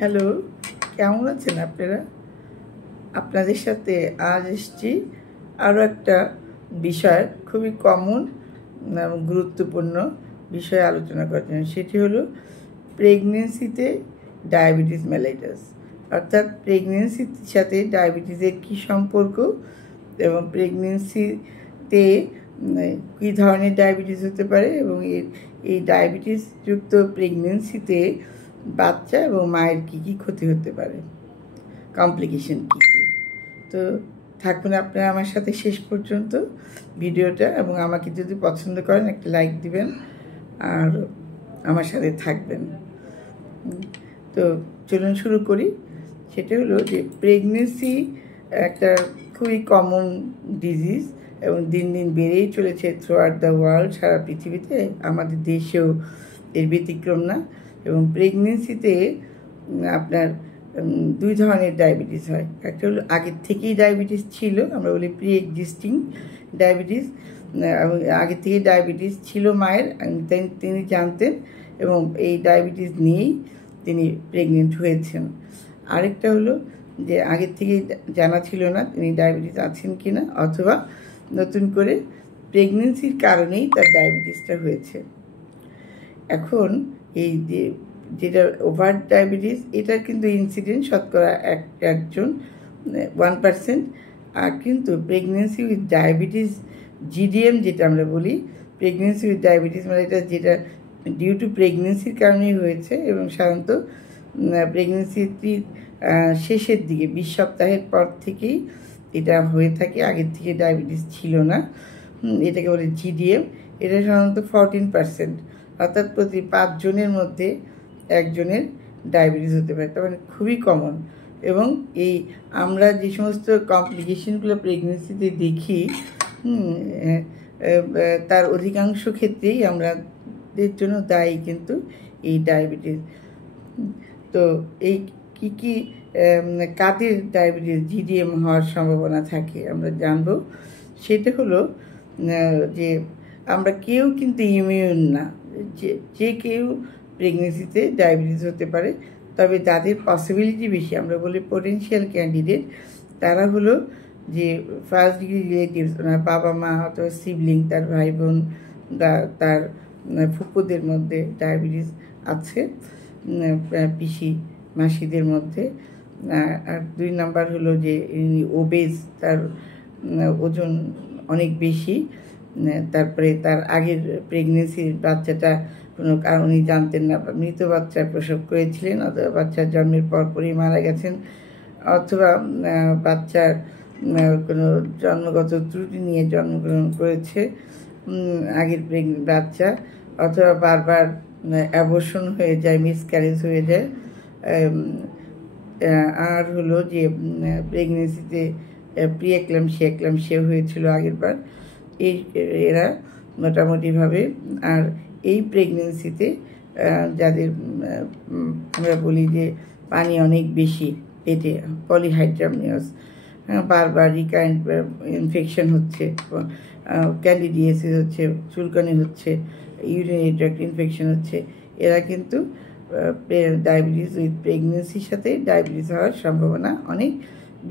Hello, কেমন আছেন আপনারা? আপনাদের সাথে আজ এসেছি আরও একটা বিষয়, খুবই কমন এবং গুরুত্বপূর্ণ বিষয়ে আলোচনা করার জন্য। সেটি হলো প্রেগনেন্সিতে ডায়াবেটিস মেলাইটাস, অর্থাৎ প্রেগনেন্সির সাথে ডায়াবেটিসের কী সম্পর্ক এবং প্রেগনেন্সিতে কী ধরনের ডায়াবেটিস হতে পারে এবং এই ডায়াবেটিসযুক্ত প্রেগনেন্সিতে বাচ্চা এবং মায়ের কী কী ক্ষতি হতে পারে, কমপ্লিকেশন কী কী। তো থাকুন আপনারা আমার সাথে শেষ পর্যন্ত ভিডিওটা, এবং আমাকে যদি পছন্দ করেন একটা লাইক দিবেন আর আমার সাথে থাকবেন। তো চলুন শুরু করি। সেটা হলো যে প্রেগনেন্সি একটা খুবই কমন ডিজিজ এবং দিন দিন বেড়েই চলেছে থ্রু আউট দ্য ওয়ার্ল্ড, সারা পৃথিবীতে, আমাদের দেশেও এর ব্যতিক্রম না। এবং প্রেগনেন্সিতে আপনার দুই ধরনের ডায়াবেটিস হয়। একটা হলো আগের থেকেই ডায়াবেটিস ছিল, আমরা বলি প্রি এক্সিস্টিং ডায়াবেটিস, আগের থেকেই ডায়াবেটিস ছিল মায়ের, তিনি জানতেন এবং এই ডায়াবেটিস নিয়েই তিনি প্রেগনেন্ট হয়েছেন। আরেকটা হলো যে আগের থেকেই জানা ছিল না তিনি ডায়াবেটিস আছেন কি না, অথবা নতুন করে প্রেগনেন্সির কারণেই তার ডায়াবেটিসটা হয়েছে। এখন এই যে যেটা ওভার ডায়াবেটিস, এটার কিন্তু ইনসিডেন্ট শতকরা একজন 1%। আর কিন্তু প্রেগনেন্সি উইথ ডায়াবেটিস, জিডিএম যেটা আমরা বলি, প্রেগনেন্সি উইথ ডায়াবেটিস মানে এটা যেটা ডিউ টু প্রেগনেন্সির কারণেই হয়েছে এবং সাধারণত প্রেগনেন্সির শেষের দিকে 20 সপ্তাহের পর থেকেই এটা হয়ে থাকে, আগের থেকে ডায়াবেটিস ছিল না। এটাকে বলে জিডিএম। এটা সাধারণত 14%, অর্থাৎ প্রতি 5 জনের মধ্যে একজনের ডায়াবেটিস হতে পারে, তার মানে খুবই কমন। এবং এই আমরা যে সমস্ত কমপ্লিকেশনগুলো প্রেগনেন্সিতে দেখি, তার অধিকাংশ ক্ষেত্রেই আমাদের জন্য দায়ী কিন্তু এই ডায়াবেটিস। তো এই কী কী কাদের ডায়াবেটিস জিডিএম হওয়ার সম্ভাবনা থাকে আমরা জানবো। সেটা হলো যে আমরা কেউ কিন্তু ইমিউন না, যে কেউ প্রেগনেন্সিতে ডায়াবেটিস হতে পারে, তবে যাদের পসিবিলিটি বেশি, আমরা বলি পোটেনশিয়াল ক্যান্ডিডেট, তারা হলো যে ফার্স্ট ডিগ্রি রিলেটিভস, বাবা মা অথবা সিবলিং, তার ভাই বোন, তার ফুপুদের মধ্যে ডায়াবেটিস আছে, পিসি মাসিদের মধ্যে। আর 2 নাম্বার হলো যে ওবেজ, তার ওজন অনেক বেশি, তারপরে তার আগের প্রেগনেন্সির বাচ্চাটা কোনো কারণেই জানতেন না, মৃত বাচ্চা প্রসব করেছিলেন, অথবা বাচ্চার জন্মের পরপরই মারা গেছেন, অথবা বাচ্চার কোনো জন্মগত ত্রুটি নিয়ে জন্মগ্রহণ করেছে আগের বাচ্চা, অথবা বারবার অ্যাবর্শন হয়ে যায়, মিসক্যারেজ হয়ে যায়। আর হলো যে প্রেগনেন্সিতে প্রি এক্লাম্পসিয়া হয়েছিল আগেরবার, এরা মোটামুটিভাবে। আর এই প্রেগনেন্সিতে যাদের আমরা বলি যে পানি অনেক বেশি পেটে, পলিহাইড্রামিয়াস, বারবার রিকারেন্ট ইনফেকশন হচ্ছে, ক্যান্ডিডিয়াসিস হচ্ছে, চুলকানি হচ্ছে, ইউরিনারি ট্র্যাক্ট ইনফেকশন হচ্ছে, এরা কিন্তু ডায়াবেটিস উইথ প্রেগনেন্সির সাথে ডায়াবেটিস হওয়ার সম্ভাবনা অনেক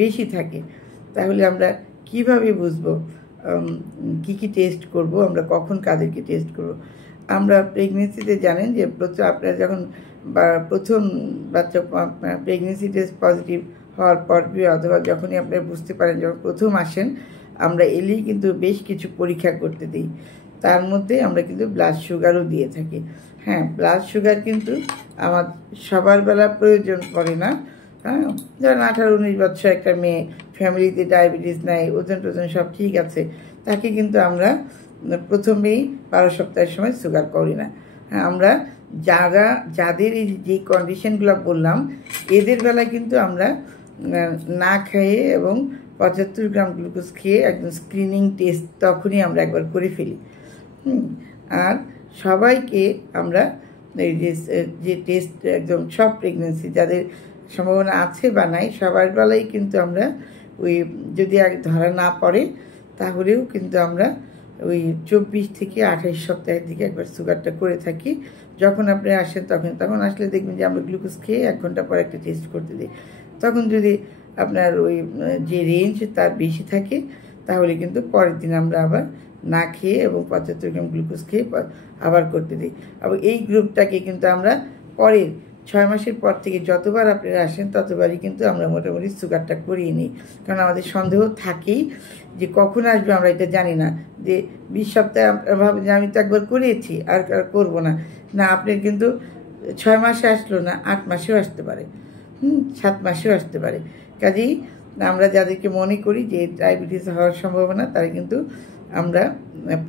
বেশি থাকে। তাহলে আমরা কিভাবে বুঝবো, কী কী টেস্ট করব, আমরা কখন কাদেরকে টেস্ট করব? আমরা প্রেগনেন্সিতে জানেন যে আপনারা যখন প্রথম বাচ্চা প্রেগনেন্সি টেস্ট পজিটিভ হওয়ার পর, অথবা যখনই আপনারা বুঝতে পারেন, যখন প্রথম আসেন, আমরা এলেই কিন্তু বেশ কিছু পরীক্ষা করতে দিই। তার মধ্যে আমরা কিন্তু ব্লাড সুগারও দিয়ে থাকি। হ্যাঁ, ব্লাড সুগার কিন্তু আমার সবার বেলা প্রয়োজন পড়ে না। হ্যাঁ, ধরেন 18-19 বছর একটা মেয়ে, ফ্যামিলিতে ডায়াবেটিস নাই, ওজন টোজন সব ঠিক আছে, তাকে কিন্তু আমরা প্রথমেই 12 সপ্তাহের সময় সুগার করি না। হ্যাঁ, আমরা যাদের এই যে কন্ডিশনগুলো বললাম, এদের বেলায় কিন্তু আমরা না খেয়ে এবং 75 গ্রাম গ্লুকোজ খেয়ে একদম স্ক্রিনিং টেস্ট তখনই আমরা একবার করে ফেলি। আর সবাইকে আমরা এই যে টেস্ট একদম সব প্রেগনেন্সি যাদের সম্ভাবনা আছে বা নাই, সবার বেলায় কিন্তু আমরা ওই যদি আগে ধরা না পড়ে, তাহলেও কিন্তু আমরা ওই 24 থেকে 28 সপ্তাহের দিকে একবার সুগারটা করে থাকি, যখন আপনি আসেন তখন আসলে দেখবেন যে আমরা গ্লুকোজ খেয়ে 1 ঘন্টা পর একটা টেস্ট করতে দিই। তখন যদি আপনার ওই যে রেঞ্জ তার বেশি থাকে তাহলে কিন্তু পরের দিন আমরা আবার না খেয়ে এবং 75 গ্রাম গ্লুকোজ খেয়ে আবার করতে দিই। এবং এই গ্রুপটাকে কিন্তু আমরা পরের 6 মাসের পর থেকে যতবার আপনারা আসেন ততবারই কিন্তু আমরা মোটামুটি সুগারটা করিয়ে নিই। কারণ আমাদের সন্দেহ থাকেই যে কখন আসবে আমরা এটা জানি না, যে 20 সপ্তাহে ভাবেন যে আমি তো একবার করিয়েছি আর করবো না। না, আপনার কিন্তু 6 মাসে আসলো না, 8 মাসেও আসতে পারে, 7 মাসেও আসতে পারে। কাজেই আমরা যাদেরকে মনে করি যে ডায়াবেটিস হওয়ার সম্ভাবনা, তারা কিন্তু আমরা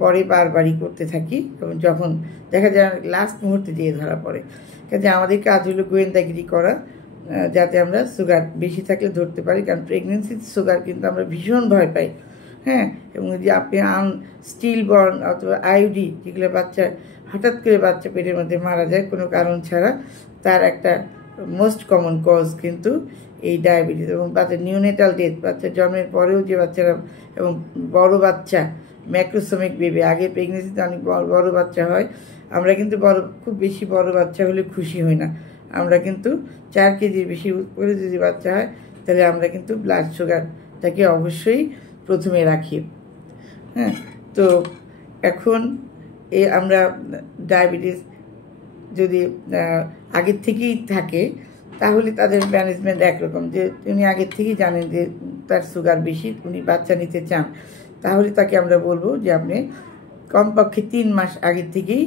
পরে বারবারই করতে থাকি এবং যখন দেখা যায় লাস্ট মুহূর্তে যেয়ে ধরা পড়ে। কাজে আমাদের কাজ হলো গোয়েন্দাগিরি করা, যাতে আমরা সুগার বেশি থাকলে ধরতে পারি। কারণ প্রেগনেন্সির সুগার কিন্তু আমরা ভীষণ ভয় পাই, হ্যাঁ। এবং যে আপনি স্টিল বর্ন অথবা আইউডি, যেগুলো বাচ্চা হঠাৎ করে বাচ্চা পেটের মধ্যে মারা যায় কোনো কারণ ছাড়া, তার একটা মোস্ট কমন কজ কিন্তু এই ডায়াবেটিস। এবং বাচ্চার নিউনেটাল ডেথ, বাচ্চা জন্মের পরেও যে বাচ্চারা, এবং বড় বাচ্চা ম্যাক্রোসোমিক বেবি, আগে প্রেগনেন্সিতে অনেক বড় বাচ্চা হয়। আমরা কিন্তু খুব বেশি বড় বাচ্চা হলে খুশি হই না। আমরা কিন্তু 4 কেজির বেশি করে যদি বাচ্চা হয় তাহলে আমরা কিন্তু ব্লাড সুগারটাকে অবশ্যই প্রথমে রাখি, হ্যাঁ। তো এখন আমরা ডায়াবেটিস যদি আগের থেকেই থাকে তাহলে তাদের ম্যানেজমেন্ট একরকম, যে উনি আগের থেকেই জানেন যে তার সুগার বেশি, উনি বাচ্চা নিতে চান, তাহলে তাকে আমরা বলবো যে আপনি কমপক্ষে 3 মাস আগের থেকেই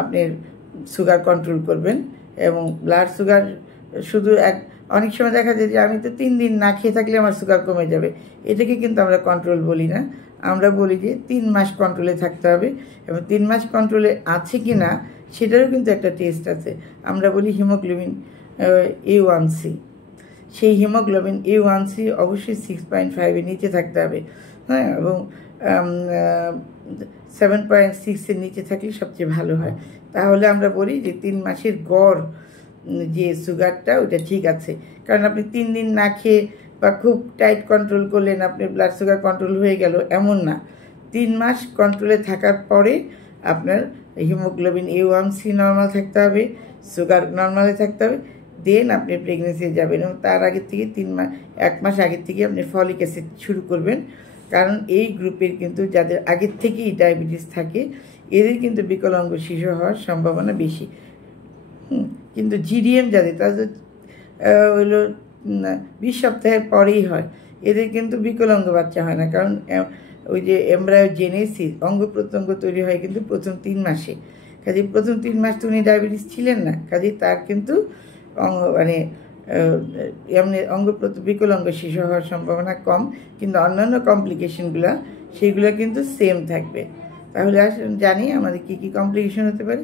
আপনি সুগার কন্ট্রোল করবেন। এবং ব্লাড সুগার শুধু অনেক সময় দেখা যায় যে আমি তো 3 দিন না খেয়ে থাকলে আমার সুগার কমে যাবে, এটাকে কিন্তু আমরা কন্ট্রোল বলি না। আমরা বলি যে 3 মাস কন্ট্রোলে থাকতে হবে, এবং 3 মাস কন্ট্রোলে আছে কি না সেটারও কিন্তু একটা টেস্ট আছে। আমরা বলি হিমোগ্লোবিন A1C, সেই হিমোগ্লোবিন A1C অবশ্যই 6.5-এর নিচে থাকতে হবে, হ্যাঁ। এবং 7.6-এর নিচে থাকলে সবচেয়ে ভালো হয়। তাহলে আমরা বলি যে 3 মাসের গড় যে সুগারটা ওটা ঠিক আছে। কারণ আপনি 3 দিন না খেয়ে বা খুব টাইট কন্ট্রোল করলেন, আপনার ব্লাড সুগার কন্ট্রোল হয়ে গেল, এমন না। 3 মাস কন্ট্রোলে থাকার পরে আপনার হিমোগ্লোবিন A1C নর্মাল থাকতে হবে, সুগার নর্মালে থাকতে হবে, দেন আপনি প্রেগনেন্সি যাবেন। এবং তার আগে থেকে 1 মাস আগের থেকে আপনি ফলিক অ্যাসিড শুরু করবেন। কারণ এই গ্রুপের কিন্তু যাদের আগের থেকেই ডায়াবেটিস থাকে এদের কিন্তু বিকলাঙ্গ শিশু হওয়ার সম্ভাবনা বেশি। কিন্তু জিডিএম যাদের, তাদের হলো 20 সপ্তাহের পরেই হয়, এদের কিন্তু বিকলাঙ্গ বাচ্চা হয় না। কারণ ওই যে এমব্রায়োজেনেসিস, অঙ্গ প্রত্যঙ্গ তৈরি হয় কিন্তু প্রথম 3 মাসে। কাজে প্রথম 3 মাস তো উনি ডায়াবেটিস ছিলেন না, কাজে তার কিন্তু এমনি বিকলাঙ্গ শিশু হওয়ার সম্ভাবনা কম। কিন্তু অন্যান্য কমপ্লিকেশনগুলো সেগুলো কিন্তু সেম থাকবে। তাহলে জানি আমাদের কী কী কমপ্লিকেশন হতে পারে।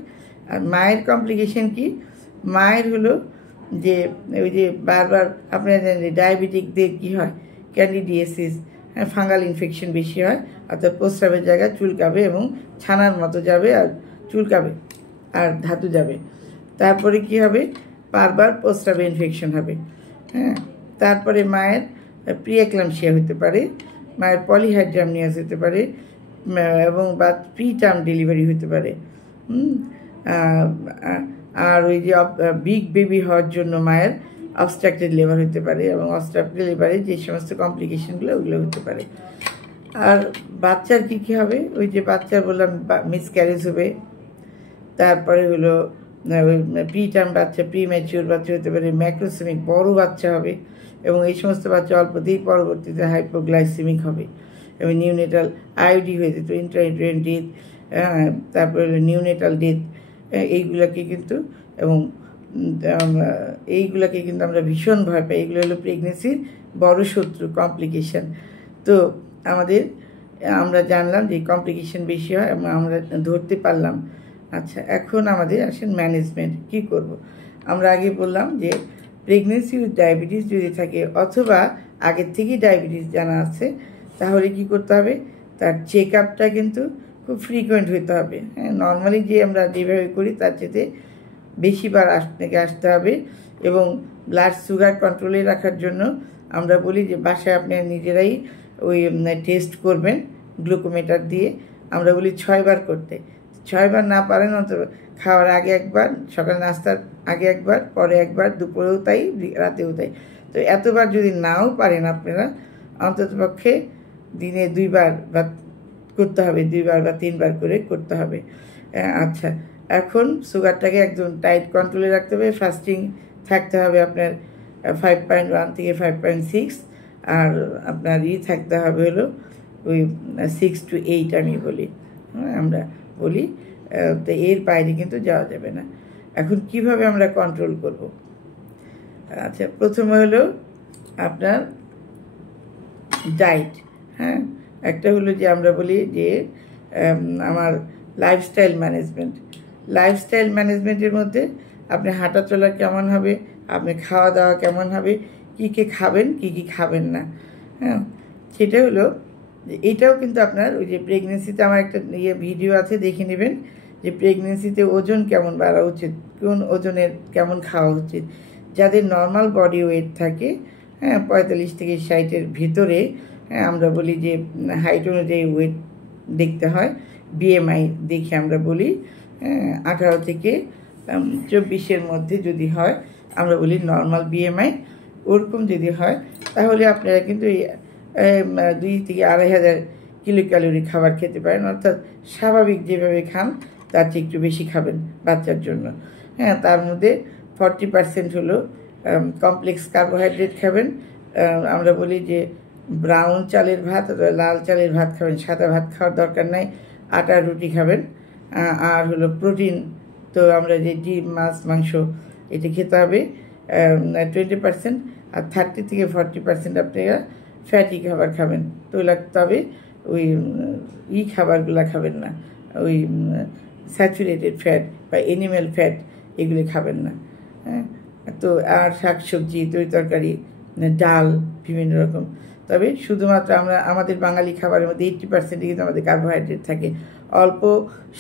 আর মায়ের কমপ্লিকেশন কি? মায়ের হলো যে ওই যে বারবার আপনারা জানেন যে ডায়াবেটিকদের কী হয়, ক্যান্ডিডিয়াসিস, ফাঙ্গাল ইনফেকশন বেশি হয়, অর্থাৎ প্রস্রাবের জায়গায় চুলকাবে এবং ছানার মতো যাবে আর চুলকাবে আর ধাতু যাবে। তারপরে কি হবে, বারবার প্রস্রাবে ইনফেকশন হবে, হ্যাঁ। তারপরে মায়ের প্রিএক্লাম্পসিয়া হতে পারে, মায়ের পলিহাইড্রামনিয়াস হতে পারে, এবং বা প্রিটার্ম ডেলিভারি হতে পারে। আর ওই যে বিগ বেবি হওয়ার জন্য মায়ের অবস্ট্রাক্টেড লিভার হতে পারে, এবং অবস্ট্রাক্টেড লিভারে যে সমস্ত কমপ্লিকেশনগুলো ওগুলো হতে পারে। আর বাচ্চার কী কী হবে, ওই যে বাচ্চার বললাম মিসক্যারেজ হবে, তারপরে হলো প্রিটার্ম বাচ্চা, প্রিম্যাচিওর বাচ্চা হতে পারে, ম্যাক্রোসেমিক বড় বাচ্চা হবে, এবং এই সমস্ত বাচ্চা অল্পতেই পরবর্তীতে হাইপোগ্লাইসেমিক হবে, এবং নিউনেটাল আইওডি হয়ে যেত, ইন্ট্রাইন্ট্রেন ডেথ, তারপরে নিউনেটাল ডেথ, এইগুলোকে কিন্তু, এবং এইগুলোকে কিন্তু আমরা ভীষণ ভয় পাই। এগুলো হলো প্রেগনেন্সির বড় শত্রু, কমপ্লিকেশন। তো আমরা জানলাম যে কমপ্লিকেশন বেশি হয় এবং আমরা ধরতে পারলাম। আচ্ছা, এখন আমাদের আসেন ম্যানেজমেন্ট কী করব। আমরা আগে বললাম যে প্রেগনেন্সি উইথ ডায়াবেটিস যদি থাকে অথবা আগের থেকেই ডায়াবেটিস জানা আছে, তাহলে কি করতে হবে, তার চেক আপটা কিন্তু খুব ফ্রিকোয়েন্ট হতে হবে, হ্যাঁ। নর্মালি যে আমরা যেভাবে করি তার চেয়ে বেশিবার আপনাকে আসতে হবে। এবং ব্লাড সুগার কন্ট্রোলে রাখার জন্য আমরা বলি যে বাসায় আপনি নিজেরাই ওই টেস্ট করবেন গ্লুকোমিটার দিয়ে। আমরা বলি 6 বার করতে, 6 বার না পারেন অন্তত খাওয়ার আগে একবার, সকালে নাস্তার আগে একবার, পরে একবার, দুপুরেও তাই, রাতেও তাই। তো এতবার যদি নাও পারেন আপনারা, অন্ততপক্ষে দিনে 2 বার বা করতে হবে, 2 বার বা 3 বার করে করতে হবে। আচ্ছা, এখন সুগারটাকে একদম টাইট কন্ট্রোলে রাখতে হবে। ফাস্টিং থাকতে হবে আপনার 5.1 থেকে 5.6, আর আপনার থাকতে হবে হলো ওই 6 to 8 আমি বলি, আমরা বলি। তো এর বাইরে কিন্তু যাওয়া যাবে না। এখন কিভাবে আমরা কন্ট্রোল করব? আচ্ছা, প্রথমে হলো আপনার ডায়েট। হ্যাঁ, একটা হলো যে আমরা বলি যে আমার লাইফস্টাইল ম্যানেজমেন্টের মধ্যে আপনি হাঁটা চলা কেমন হবে, আপনি খাওয়া দাওয়া কেমন হবে, কী কী খাবেন, কী কী খাবেন না। হ্যাঁ, সেটা হলো এটাও কিন্তু আপনার ওই যে প্রেগনেন্সিতে আমার একটা ভিডিও আছে, দেখে নেবেন যে প্রেগনেন্সিতে ওজন কেমন বাড়া উচিত, কোন ওজনের কেমন খাওয়া উচিত। যাদের নর্মাল বডি ওয়েট থাকে, হ্যাঁ, 45 থেকে 60-এর ভিতরে, হ্যাঁ, আমরা বলি যে হাইট অনুযায়ী ওয়েট দেখতে হয়, বিএমআই দেখে আমরা বলি 18 থেকে 24-এর মধ্যে যদি হয় আমরা বলি নর্মাল বিএমআই। ওরকম যদি হয় তাহলে আপনারা কিন্তু 2 থেকে 2,500 কিলো ক্যালোরি খাবার খেতে পারেন, অর্থাৎ স্বাভাবিক যেভাবে খান তার চেয়ে একটু বেশি খাবেন বাচ্চার জন্য। হ্যাঁ, তার মধ্যে 40% হলো কমপ্লেক্স কার্বোহাইড্রেট খাবেন। আমরা বলি যে ব্রাউন চালের ভাত অথবা লাল চালের ভাত খাবেন, সাদা ভাত খাওয়ার দরকার নাই, আটার রুটি খাবেন। আর হলো প্রোটিন, তো আমরা যে ডিম, মাছ, মাংস এটা খেতে হবে 20%, আর 30 থেকে 40% আপনারা ফ্যাটি খাবার খাবেন, তবে ওই খাবারগুলো খাবেন না, ওই স্যাচুরেটেড ফ্যাট বা অ্যানিম্যাল ফ্যাট এগুলি খাবেন না। হ্যাঁ, তো আর শাকসবজি, তরকারি, ডাল বিভিন্ন রকম। তবে শুধুমাত্র আমাদের বাঙালি খাবারের মধ্যে 80% কিন্তু আমাদের কার্বোহাইড্রেট থাকে। অল্প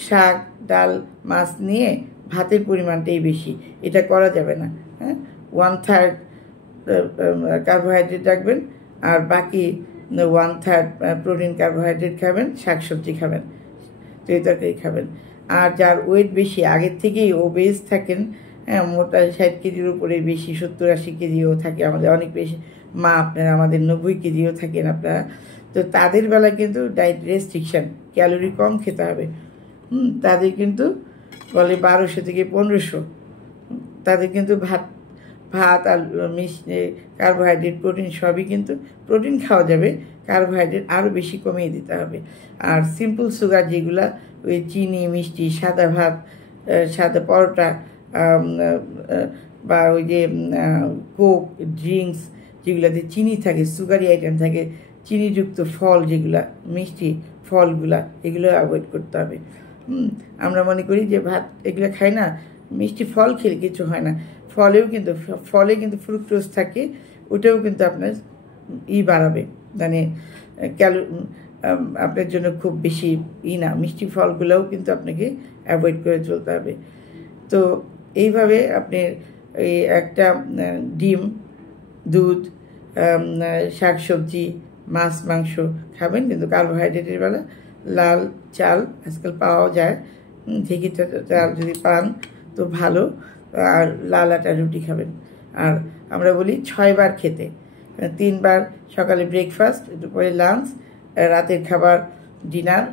শাক, ডাল, মাছ নিয়ে ভাতের পরিমাণটাই বেশি, এটা করা যাবে না। হ্যাঁ, 1/3 কার্বোহাইড্রেট রাখবেন, আর বাকি 1/3 প্রোটিন কার্বোহাইড্রেট খাবেন, শাকসবজি খাবেন, তরকারি খাবেন। আর যার ওয়েট বেশি, আগের থেকেই ওবেজ থাকেন, হ্যাঁ, মোটা 60 কেজির উপরে বেশি, 70-80 কেজিও থাকে আমাদের, অনেক বেশি মা আপনারা আমাদের 90 কেজিও থাকেন আপনারা। তো তাদের বেলা কিন্তু ডায়েট রেস্ট্রিকশান, ক্যালোরি কম খেতে হবে। তাদের কিন্তু বলে 1200 থেকে 1500। তাদের কিন্তু ভাত আর কার্বোহাইড্রেট, প্রোটিন সবই কিন্তু, প্রোটিন খাওয়া যাবে, কার্বোহাইড্রেট আরও বেশি কমিয়ে দিতে হবে। আর সিম্পল সুগার যেগুলা, ওই চিনি, মিষ্টি, সাদা ভাত, সাদা পরোটা, বা ওই যে কোক, ড্রিঙ্কস যেগুলোতে চিনি থাকে, সুগারি আইটেম থাকে, চিনিযুক্ত ফল যেগুলা, মিষ্টি ফলগুলা, এগুলো অ্যাভয়েড করতে হবে। আমরা মনে করি যে ভাত এগুলো খাই না, মিষ্টি ফল খেলে কিছু হয় না, ফলে কিন্তু ফ্রুক্টোজ থাকে, ওটাও কিন্তু আপনার বাড়াবে, মানে আপনার জন্য খুব বেশি না, মিষ্টি ফলগুলোও কিন্তু আপনাকে অ্যাভয়েড করে চলতে হবে। তো এইভাবে আপনি এই একটা ডিম, দুধ, শাকসবজি, মাছ, মাংস খাবেন, কিন্তু কার্বোহাইড্রেটের বেলা লাল চাল আজকাল পাওয়া যায়, ঢেঁকি চাল যদি পান তো ভালো, আর লাল আটা রুটি খাবেন। আর আমরা বলি 6 বার খেতে, 3 বার সকালে ব্রেকফাস্ট, দুপুরে লাঞ্চ, রাতের খাবার ডিনার,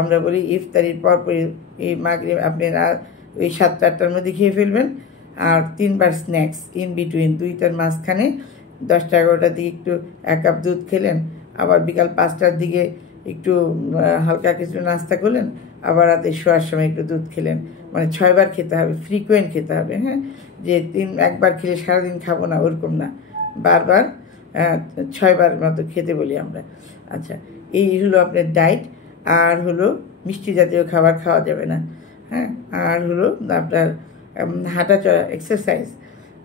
আমরা বলি ইফতারির পরপরই এই মাগরিব আপনি ওই 7-8টার মধ্যে খেয়ে ফেলবেন। আর 3 বার স্ন্যাক্স ইন বিটুইন, 2টার মাঝখানে 10টা-11টার দিকে একটু 1 কাপ দুধ খেলেন, আবার বিকাল 5টার দিকে একটু হালকা কিছু নাস্তা করলেন, আবার রাতে শোয়ার সময় একটু দুধ খেলেন। মানে 6 বার খেতে হবে, ফ্রিকুয়েন্ট খেতে হবে। হ্যাঁ, যে একবার খেলে সারাদিন খাবো না, ওরকম না, বারবার 6 বার মতো খেতে বলি আমরা। আচ্ছা, এই হলো আপনার ডায়েট। আর হলো মিষ্টি জাতীয় খাবার খাওয়া যাবে না। হ্যাঁ, আর হলো আপনার হাঁটা চলা, এক্সারসাইজ।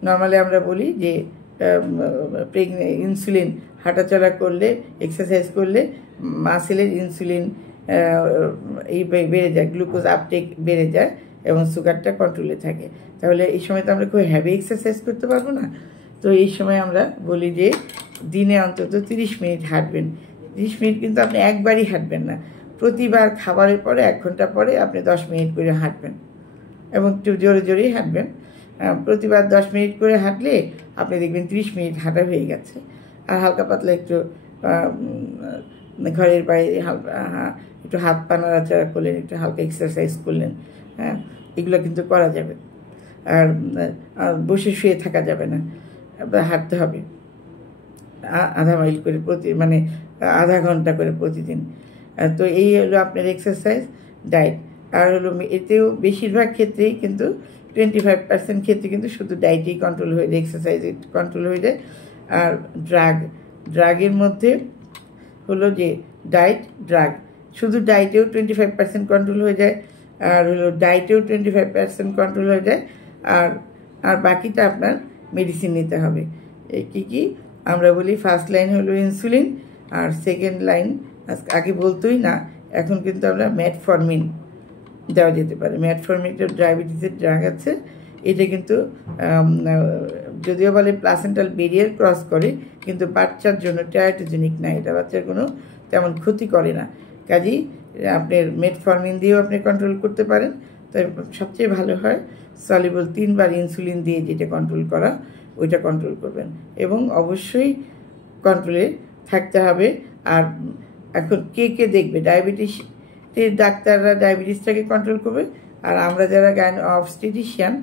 নর্মালি আমরা বলি যে ইনসুলিন, হাঁটাচলা করলে, এক্সারসাইজ করলে মাসেলের ইনসুলিন বেড়ে যায়, গ্লুকোজ আপটেক বেড়ে যায় এবং সুগারটা কন্ট্রোলে থাকে। তাহলে এই সময় তো আমরা খুব হ্যাভি এক্সারসাইজ করতে পারবো না। তো এই সময় আমরা বলি যে দিনে অন্তত 30 মিনিট হাঁটবেন। 30 মিনিট কিন্তু আপনি একবারই হাঁটবেন না, প্রতিবার খাবারের পরে 1 ঘন্টা পরে আপনি 10 মিনিট করে হাঁটবেন এবং একটু জোরে জোরেই হাঁটবেন। প্রতিবার 10 মিনিট করে হাঁটলে আপনি দেখবেন 30 মিনিট হাঁটা হয়ে গেছে। আর হালকা পাতলা একটু ঘরের বাইরে একটু হাত পা নাড়াচাড়া করলেন, একটু হালকা এক্সারসাইজ করলেন। হ্যাঁ, এগুলো কিন্তু করা যাবে। আর বসে শুয়ে থাকা যাবে না, হাঁটতে হবে আধা মাইল করে মানে আধা ঘন্টা করে প্রতিদিন। তো এই হলো আপনার এক্সারসাইজ, ডায়েট। আর হলো এতেও বেশিরভাগ ক্ষেত্রেই কিন্তু 25% ক্ষেত্রে কিন্তু শুধু ডায়েটেই কন্ট্রোল হয়ে যায়, এক্সারসাইজে কন্ট্রোল হয়ে যায়। আর ড্রাগের মধ্যে হলো যে ড্রাগ শুধু ডায়েটেও 25% কন্ট্রোল হয়ে যায়, আর হলো ডায়েটেও 25% কন্ট্রোল হয়ে যায়। আর বাকিটা আপনার মেডিসিন নিতে হবে। কি আমরা বলি, ফার্স্ট লাইন হলো ইনসুলিন, আর সেকেন্ড লাইন আগে বলতোই না, এখন কিন্তু আমরা ম্যাটফর্মিন দেওয়া যেতে পারে। ম্যাটফর্মিন একটা ডায়াবেটিসের ড্রাগ আছে। এটা কিন্তু যদিও বলে প্লাসেন্টাল ব্যারিয়ার ক্রস করে, কিন্তু বাচ্চার জন্য টায়াটোজেনিক না, এটা বাচ্চার কোনো তেমন ক্ষতি করে না। কাজেই আপনার মেটফর্মিন দিয়েও আপনি কন্ট্রোল করতে পারেন। তাই সবচেয়ে ভালো হয় সলিবল 3 বার ইনসুলিন দিয়ে যেটা কন্ট্রোল করা, ওইটা কন্ট্রোল করবেন এবং অবশ্যই কন্ট্রোলে থাকতে হবে। আর এখন কে দেখবে, ডায়াবেটিসের ডাক্তাররা ডায়াবেটিসটাকে কন্ট্রোল করবে, আর আমরা যারা অবস্টেটিশিয়ান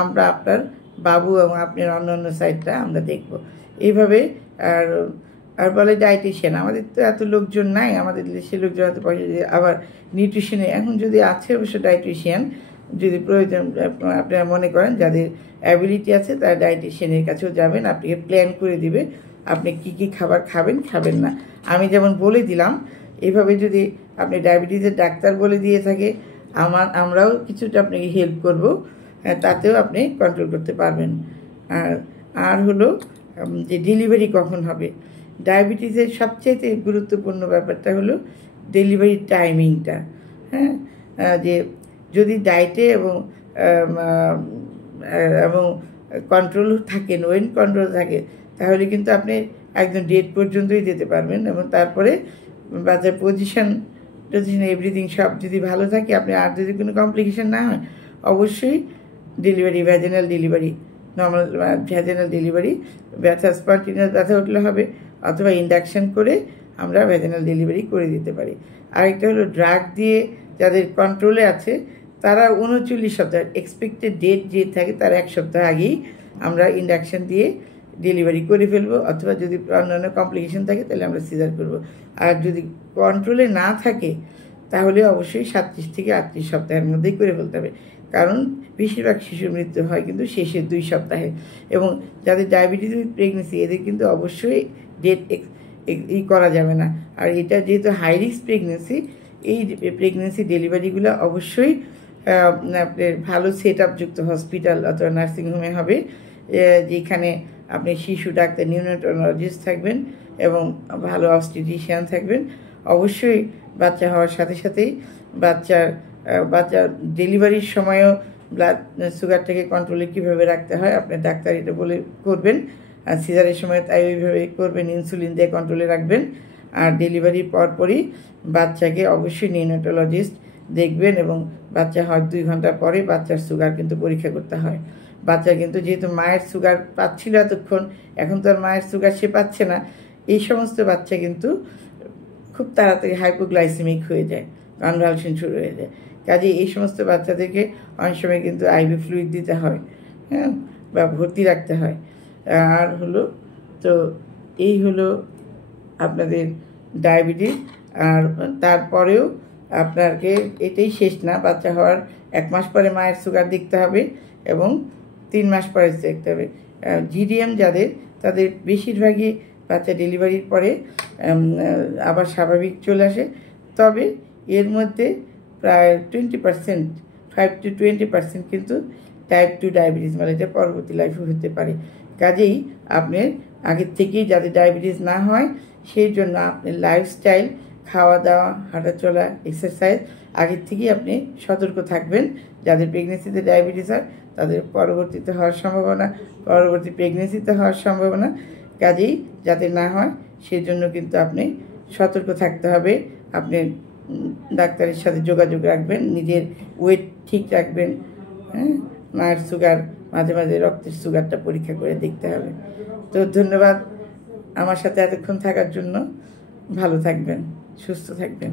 আমরা আপনার বাবু এবং আপনার অন্য সাইডটা আমরা দেখব এইভাবে। আর বলে ডায়েটিশিয়ান, আমাদের তো এত লোকজন নাই, আমাদের দেশের লোকজন এত পয়সা দিয়ে আবার নিউট্রিশনে এখন যদি আছে অবশ্য ডায়েটিশিয়ান, যদি প্রয়োজন আপনারা মনে করেন যাদের অ্যাবিলিটি আছে তারা ডায়েটিশিয়ানের কাছেও যাবেন, আপনাকে প্ল্যান করে দিবে আপনি কি খাবার খাবেন না। আমি যেমন বলে দিলাম, এইভাবে যদি আপনি ডায়াবেটিসের ডাক্তার বলে দিয়ে থাকে, আমরাও কিছুটা আপনাকে হেল্প করব, তাতেও আপনি কন্ট্রোল করতে পারবেন। আর হলো যে ডেলিভারি কখন হবে, ডায়াবেটিসের সবচেয়ে গুরুত্বপূর্ণ ব্যাপারটা হলো ডেলিভারি টাইমিংটা। হ্যাঁ, যে যদি ডায়েটে এবং কন্ট্রোল থাকে, ওয়েট কন্ট্রোল থাকে, তাহলে কিন্তু আপনি একদম ডেট পর্যন্তই যেতে পারবেন। এবং তারপরে বাচ্চার পজিশন এভরিথিং সব যদি ভালো থাকে, আপনি আর যদি কোনো কমপ্লিকেশন না হয়, অবশ্যই delivery, vaginal delivery, normal vaginal delivery, spontaneous ব্যথা উঠলে হবে, অথবা ইন্ডাকশন করে আমরা ভ্যাজিনাল ডেলিভারি করে দিতে পারি। আরেকটা হলো ড্রাগ দিয়ে যাদের কন্ট্রোলে আছে তারা 39 সপ্তাহ এক্সপেক্টেড ডেট যে থাকে তার 1 সপ্তাহ আগেই আমরা ইন্ডাকশন দিয়ে ডেলিভারি করে ফেলবো, অথবা যদি অন্যান্য কমপ্লিকেশন থাকে তাহলে আমরা সিজার করব। আর যদি কন্ট্রোলে না থাকে তাহলে অবশ্যই 37 থেকে 38 সপ্তাহের মধ্যেই করে ফেলতে হবে, কারণ বেশিরভাগ শিশুর মৃত্যু হয় কিন্তু শেষের 2 সপ্তাহে। এবং যাদের ডায়াবেটিস উইথ প্রেগনেন্সি এদের কিন্তু অবশ্যই ডেট করা যাবে না। আর এটা যেহেতু হাই রিস্ক প্রেগনেন্সি, এই প্রেগনেন্সি ডেলিভারিগুলো অবশ্যই আপনার ভালো সেট আপযুক্ত হসপিটাল অথবা নার্সিংহোমে হবে, যেখানে আপনি শিশু ডাক্তার, নিউনেটোলজিস্ট থাকবেন এবং ভালো অবস্টেটিশিয়ান থাকবেন। অবশ্যই বাচ্চা হওয়ার সাথে সাথেই বাচ্চার ডেলিভারির সময়ও ব্লাড সুগারটাকে কন্ট্রোলে কীভাবে রাখতে হয় আপনার ডাক্তার এটা বলে করবেন। আর সিজারের সময় তাই ওইভাবে করবেন, ইনসুলিন দিয়ে কন্ট্রোলে রাখবেন। আর ডেলিভারির পরপরই বাচ্চাকে অবশ্যই নিউনেটোলজিস্ট দেখবেন, এবং বাচ্চা হওয়ার 2 ঘন্টা পরে বাচ্চার সুগার কিন্তু পরীক্ষা করতে হয়। বাচ্চা কিন্তু যেহেতু মায়ের সুগার পাচ্ছিল এতক্ষণ, এখন তো আর মায়ের সুগার সে পাচ্ছে না, এই সমস্ত বাচ্চা কিন্তু খুব তাড়াতাড়ি হাইপোগ্লাইসেমিক হয়ে যায়, কনভালশন শুরু হয়ে যায়। কাজে এই সমস্ত বাচ্চাদেরকে অনেক সময় কিন্তু আইভি ফ্লুইড দিতে হয়, হ্যাঁ, বা ভর্তি রাখতে হয়। আর হলো তো এই হলো আপনাদের ডায়াবেটিস। আর তারপরেও আপনাকে এটাই শেষ না, বাচ্চা হওয়ার 1 মাস পরে মায়ের সুগার দেখতে হবে এবং 3 মাস পরে দেখতে হবে। জিডিএম যাদের, তাদের বেশিরভাগই বাচ্চা ডেলিভারির পরে আবার স্বাভাবিক চলে আসে, তবে এর মধ্যে প্রায় 20%, 5 to 20% কিন্তু টাইপ 2 ডায়াবেটিস মানে এটা পরবর্তী লাইফে হতে পারে। কাজেই আপনার আগের থেকেই যাতে ডায়াবেটিস না হয় সেই জন্য আপনার লাইফস্টাইল, খাওয়া দাওয়া, হাঁটা চলা, এক্সারসাইজ আগের থেকেই আপনি সতর্ক থাকবেন। যাদের প্রেগনেন্সিতে ডায়াবেটিস হয় তাদের পরবর্তীতে হওয়ার সম্ভাবনা, পরবর্তী প্রেগনেন্সিতে হওয়ার সম্ভাবনা, কাজেই যাতে না হয় সেজন্য কিন্তু আপনি সতর্ক থাকতে হবে। আপনি ডাক্তারের সাথে যোগাযোগ রাখবেন, নিজের ওয়েট ঠিক রাখবেন। হ্যাঁ, মায়ের সুগার, মাঝে মাঝে রক্তের সুগারটা পরীক্ষা করে দেখতে হবে। তো ধন্যবাদ আমার সাথে এতক্ষণ থাকার জন্য। ভালো থাকবেন, সুস্থ থাকবেন।